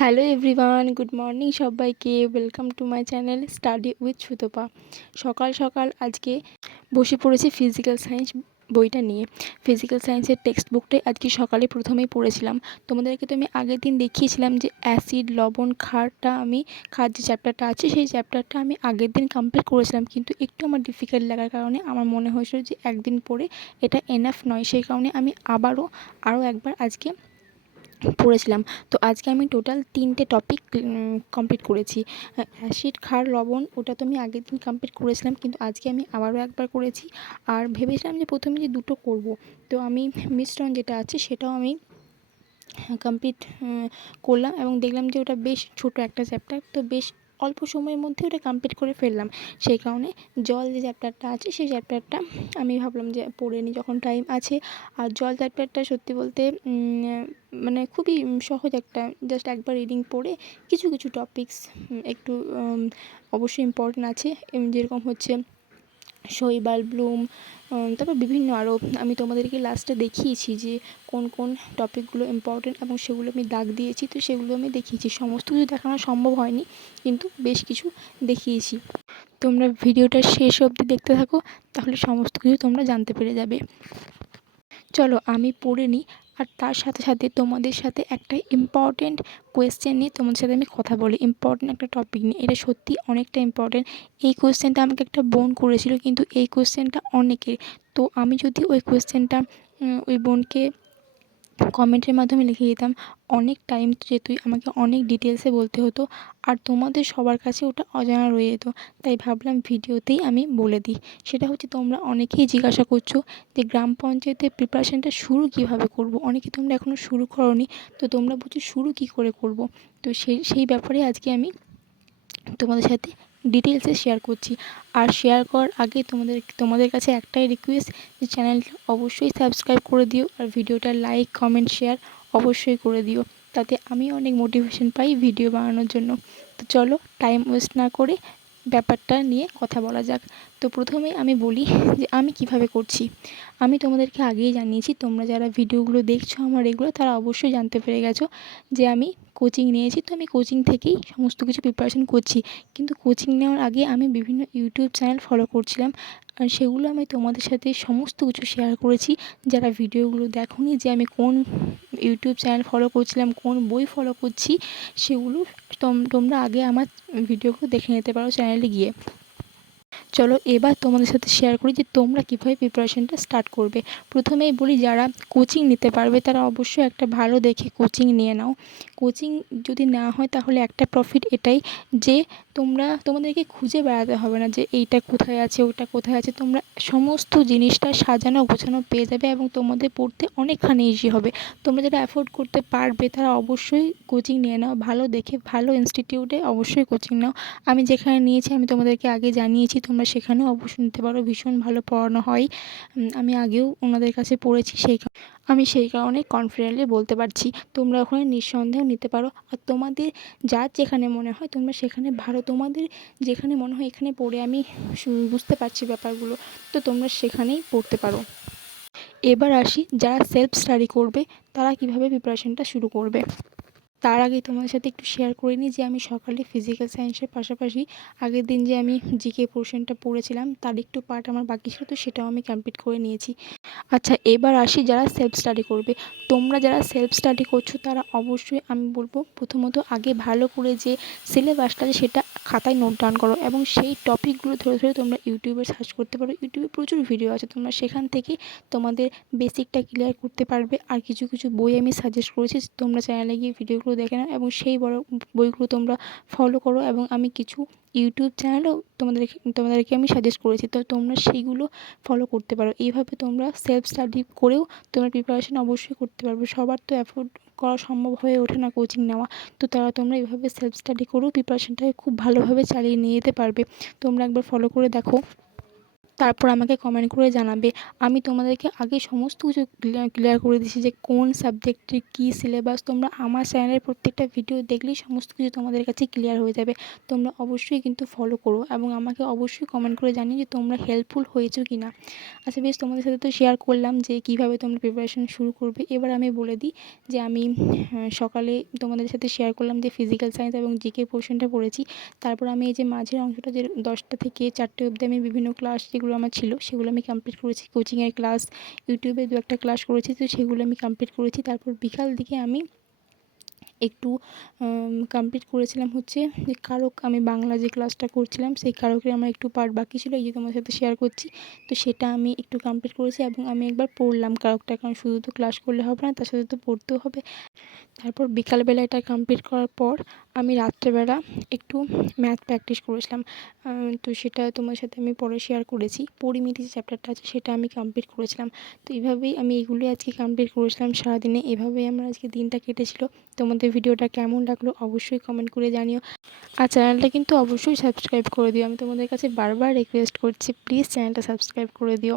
Hello everyone, good morning সবাইকে। Welcome to my channel study with Sutapa. সকাল সকাল আজকে বসে পড়েছি ফিজিক্যাল সায়েন্স বইটা নিয়ে। ফিজিক্যাল সায়েন্সের টেক্সট বুকটাই আজকে সকালে প্রথমেই পড়েছিলাম। তোমাদেরকে তো আমি আগের দিন দেখিয়েছিলাম যে অ্যাসিড, লবণ, ক্ষারটা আমি ক্ষার যে চ্যাপ্টারটা আছে সেই চ্যাপ্টারটা আমি আগের দিন কমপ্লিট করেছিলাম, কিন্তু একটু আমার ডিফিকাল্ট লাগার কারণে আমার মনে হয়েছিল যে একদিন পড়ে এটা এনাফ নয়, সেই কারণে আমি আরও একবার আজকে পড়েছিলাম। তো আজকে আমি টোটাল 3টে টপিক কমপ্লিট করেছি। অ্যাসিড, ক্ষার, লবণ ওটা তো আমি আগের দিন কমপ্লিট করেছিলাম, কিন্তু আজকে আমি আবারও একবার করেছি। আর ভেবেছিলাম যে প্রথমে যে দুটো করব, তো আমি মিশ্রণ যেটা আছে সেটাও আমি কমপ্লিট করলাম এবং দেখলাম যে ওটা বেশ ছোট একটা চ্যাপ্টার, তো বেশ অল্প সময়ের মধ্যে ওটা কমপ্লিট করে ফেললাম। সেই কারণে জল যে চ্যাপ্টারটা আছে সেই চ্যাপ্টারটা আমি ভাবলাম যে পড়ে নিই যখন টাইম আছে। আর জল চ্যাপ্টারটা সত্যি বলতে মানে খুবই সহজ একটা, জাস্ট একবার রিডিং পড়ে কিছু কিছু টপিকস একটু অবশ্যই ইম্পর্টেন্ট আছে, যেরকম হচ্ছে শৈবাল, ব্লুম, তারপর বিভিন্ন আরও আমি তোমাদেরকে লাস্টে দেখিয়েছি যে কোন কোন টপিকগুলো ইম্পর্টেন্ট এবং সেগুলো আমি দাগ দিয়েছি। তো সেগুলো আমি দেখিয়েছি, সমস্ত কিছু দেখানো সম্ভব হয়নি কিন্তু বেশ কিছু দেখিয়েছি। তোমরা ভিডিওটা শেষ অবধি দেখতে থাকো, তাহলে সমস্ত কিছু তোমরা জানতে পেরে যাবে। চলো আমি পড়ে নিই, আর তার সাথে সাথে তোমাদের সাথে একটা ইম্পর্টেন্ট কোয়েশ্চেন নিয়ে তোমাদের সাথে আমি কথা বলি, ইম্পর্টেন্ট একটা টপিক নিয়ে। এটা সত্যি অনেকটা ইম্পর্টেন্ট। এই কোয়েশ্চেনটা আমাকে একটা বোন করেছিল, কিন্তু এই কোয়েশ্চেনটা অনেকের। তো আমি যদি ওই কোয়েশ্চেনটা ওই বোনকে কমেন্টের মাধ্যমে লিখে দিতাম, অনেক টাইম যেত, আমাকে অনেক ডিটেলসে বলতে হতো, আর তোমাদের সবার কাছে ওটা অজানা রয়ে যেত। তাই ভাবলাম ভিডিওতেই আমি বলে দিই। সেটা হচ্ছে, তোমরা অনেকেই জিজ্ঞাসা করছো যে গ্রাম পঞ্চায়েতের প্রিপারেশানটা শুরু কীভাবে করব। অনেকে তোমরা এখনও শুরু করোনি, তো তোমরা বলছো শুরু কী করে করব। তো সেই ব্যাপারে আজকে আমি তোমাদের সাথে ডিটেলসে শেয়ার করছি। আর শেয়ার করার আগে তোমাদের কাছে একটাই রিকোয়েস্ট, যে চ্যানেলটা অবশ্যই সাবস্ক্রাইব করে দিও, আর ভিডিওটা লাইক, কমেন্ট, শেয়ার অবশ্যই করে দিও, তাতে আমি অনেক মোটিভেশন পাই ভিডিও বানানোর জন্য। তো চলো টাইম ওয়েস্ট না করে ব্যাপারটা নিয়ে কথা বলা যাক। তো প্রথমেই আমি বলি যে আমি কিভাবে করছি। আমি তোমাদেরকে আগেই জানিয়েছি, তোমরা যারা ভিডিওগুলো দেখছো আমার এগুলো, তারা অবশ্যই জানতে পেরে গেছো যে আমি কোচিং নিয়েছি। তো আমি কোচিং থেকেই সমস্ত কিছু প্রিপারেশন করছি, কিন্তু কোচিং নেওয়ার আগে আমি বিভিন্ন ইউটিউব চ্যানেল ফলো করছিলাম, আর সেগুলো আমি তোমাদের সাথে সমস্ত কিছু শেয়ার করেছি। যারা ভিডিওগুলো দেখোনি যে আমি কোন ইউটিউব চ্যানেল ফলো করছিলাম, কোন বই ফলো করছি, সেগুলো তোমরা আগে আমার ভিডিওগুলো দেখে নিতে পারো চ্যানেলে গিয়ে। চলো এবার তোমাদের সাথে শেয়ার করি যে তোমরা কীভাবে প্রিপারেশানটা স্টার্ট করবে। প্রথমেই বলি, যারা কোচিং নিতে পারবে তারা অবশ্যই একটা ভালো দেখে কোচিং নিয়ে নাও। কোচিং যদি না হয় তাহলে একটা প্রফিট এটাই যে তোমাদেরকে খুঁজে বেড়াতে হবে না যে এইটা কোথায় আছে, ওটা কোথায় আছে। তোমরা সমস্ত জিনিসটা সাজানো গোছানো পেয়ে যাবে এবং তোমাদের পড়তে অনেকখানি ইজি হবে। তোমরা যারা অ্যাফোর্ড করতে পারবে তারা অবশ্যই কোচিং নিয়ে নাও, ভালো দেখে ভালো ইনস্টিটিউটে অবশ্যই কোচিং নাও। আমি যেখানে নিয়েছি আমি তোমাদেরকে আগে জানিয়েছি, তোমরা সেখানেও অবশ্যই নিতে পারো, ভীষণ ভালো পড়ানো হয়। আমি আগেও ওনাদের কাছে পড়েছি, আমি সেই কারণে কনফিডেন্টলি বলতে পারছি তোমরা ওখানে নিঃসন্দেহে নিতে পারো। আর তোমাদের যার যেখানে মনে হয় তোমরা সেখানে ভালো, তোমাদের যেখানে মনে হয় এখানে পড়ে আমি বুঝতে পারছি ব্যাপারগুলো, তো তোমরা সেখানেই পড়তে পারো। এবার আসি, যারা সেলফ স্টাডি করবে তারা কীভাবে প্রিপারেশানটা শুরু করবে। তার আগে তোমাদের সাথে একটু শেয়ার করে নিই যে আমি সকালে ফিজিক্যাল সায়েন্সের পাশাপাশি আগের দিন যে আমি জিকে পোর্শনটা পড়েছিলাম তার একটু পার্ট আমার বাকি ছিল, তো সেটাও আমি কমপ্লিট করে নিয়েছি। আচ্ছা এবার আসি যারা সেলফ স্টাডি করবে। তোমরা যারা সেলফ স্টাডি করছো তারা অবশ্যই আমি বলবো, প্রথমত আগে ভালো করে যে সিলেবাসটা আছে সেটা খাতায় নোট ডাউন করো, এবং সেই টপিকগুলো ধরে ধরে তোমরা ইউটিউবে সার্চ করতে পারো। ইউটিউবে প্রচুর ভিডিও আছে, তোমরা সেখান থেকে তোমাদের বেসিকটা ক্লিয়ার করতে পারবে। আর কিছু কিছু বই আমি সাজেস্ট করেছি, তোমরা চ্যানেলে গিয়ে ভিডিওগুলো দেখে নাও এবং সেই বইগুলো তোমরা ফলো করো। এবং আমি কিছু ইউটিউব চ্যানেলও তোমাদেরকে আমি সাজেস্ট করেছি, তো তোমরা সেইগুলো ফলো করতে পারো। এইভাবে তোমরা সেলফ স্টাডি করেও তোমরা প্রিপারেশান অবশ্যই করতে পারবে। সবার তো অ্যাফোর্ড করা সম্ভব হয়ে ওঠে না কোচিং নেওয়া, তো তোমরা এইভাবে সেলফ স্টাডি করেও প্রিপারেশানটাকে খুব ভালোভাবে চালিয়ে নিয়ে যেতে পারবে। তোমরা একবার ফলো করে দেখো। তারপর আমাকে কমেন্ট করে জানাবে। আমি তোমাদেরকে আগে সমস্ত কিছু ক্লিয়ার করে দিয়েছি যে কোন সাবজেক্টের কী সিলেবাস। তোমরা আমার চ্যানেলের প্রত্যেকটা ভিডিও দেখলেই সমস্ত কিছু তোমাদের কাছে ক্লিয়ার হয়ে যাবে। তোমরা অবশ্যই কিন্তু ফলো করো এবং আমাকে অবশ্যই কমেন্ট করে জানিও যে তোমরা হেল্পফুল হয়েছো কি না। আচ্ছা বেশ, তোমাদের সাথে তো শেয়ার করলাম যে কীভাবে তোমরা প্রিপারেশন শুরু করবে। এবার আমি বলে দিই যে আমি সকালে তোমাদের সাথে শেয়ার করলাম যে ফিজিক্যাল সায়েন্স এবং জিকে পোর্শনটা পড়েছি। তারপর আমি এই যে মাঝের অংশটা যে 10টা থেকে 4টে অবধি আমি বিভিন্ন ক্লাস যেগুলো আমার ছিল সেগুলো আমি কমপ্লিট করেছি। কোচিংয়ের ক্লাস, ইউটিউবে 2-1টা ক্লাস করেছি, তো সেগুলো আমি কমপ্লিট করেছি। তারপর বিকাল দিকে আমি একটু কমপ্লিট করেছিলাম হচ্ছে যে কারক, আমি বাংলা যে ক্লাসটা করছিলাম সেই কারকের আমার একটু পার্ট বাকি ছিল, এই যে তোমার সাথে শেয়ার করছি। তো সেটা আমি একটু কমপ্লিট করেছি এবং আমি একবার পড়লাম কারকটা, কারণ শুধু তো ক্লাস করলে হবে না, তার সাথে তো পড়তেও হবে। তারপর বিকালবেলা এটা কমপ্লিট করার পর আমি রাত্রেবেলা একটু ম্যাথ প্র্যাকটিস করেছিলাম। তো সেটা তোমার সাথে আমি পরে শেয়ার করেছি। পরিমিতি যে চ্যাপ্টারটা আছে সেটা আমি কমপ্লিট করেছিলাম। তো এইভাবেই আমি এগুলোই আজকে কমপ্লিট করেছিলাম সারাদিনে। এভাবেই আমার আজকে দিনটা কেটেছিল। তোমাদের ভিডিওটা কেমন লাগলো অবশ্যই কমেন্ট করে জানিও। আর চ্যানেলটা কিন্তু অবশ্যই সাবস্ক্রাইব করে দিও। আমি তোমাদের কাছে বারবার রিকোয়েস্ট করছি, প্লিজ চ্যানেলটা সাবস্ক্রাইব করে দিও।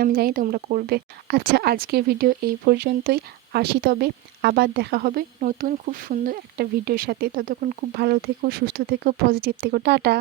আমি জানি তোমরা করবে। আচ্ছা, আজকের ভিডিও এই পর্যন্তই। আসি তবে, আবার দেখা হবে নতুন খুব সুন্দর একটা ভিডিওর সাথে। ততক্ষণ খুব ভালো থেকো, সুস্থ থেকো, পজিটিভ থেকো। টাটা।